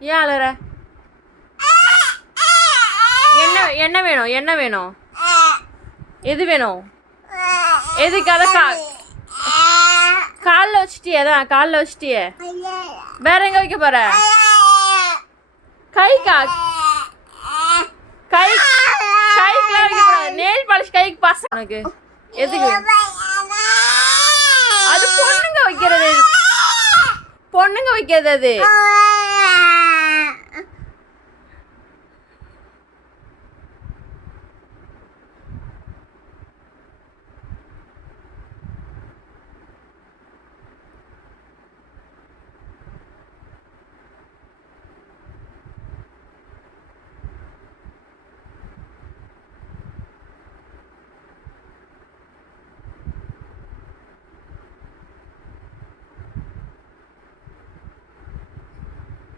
ஏன் அழுற? என்ன வேணும்? என்ன வேணும்? எது வேணும்? எதுக்கு? அத காலில் வச்சுட்டியே, அதான் காலில் வச்சுட்டியே. வேற எங்க வைக்க போற? கைக்கா? கைக்குலாம் வைக்க கூடாது. நெயில் பாலிஷ் கைக்கு பாஸ் உனக்கு எதுக்கு? அது பொண்ணுங்க வைக்கிறது, பொண்ணுங்க வைக்கிறது அது.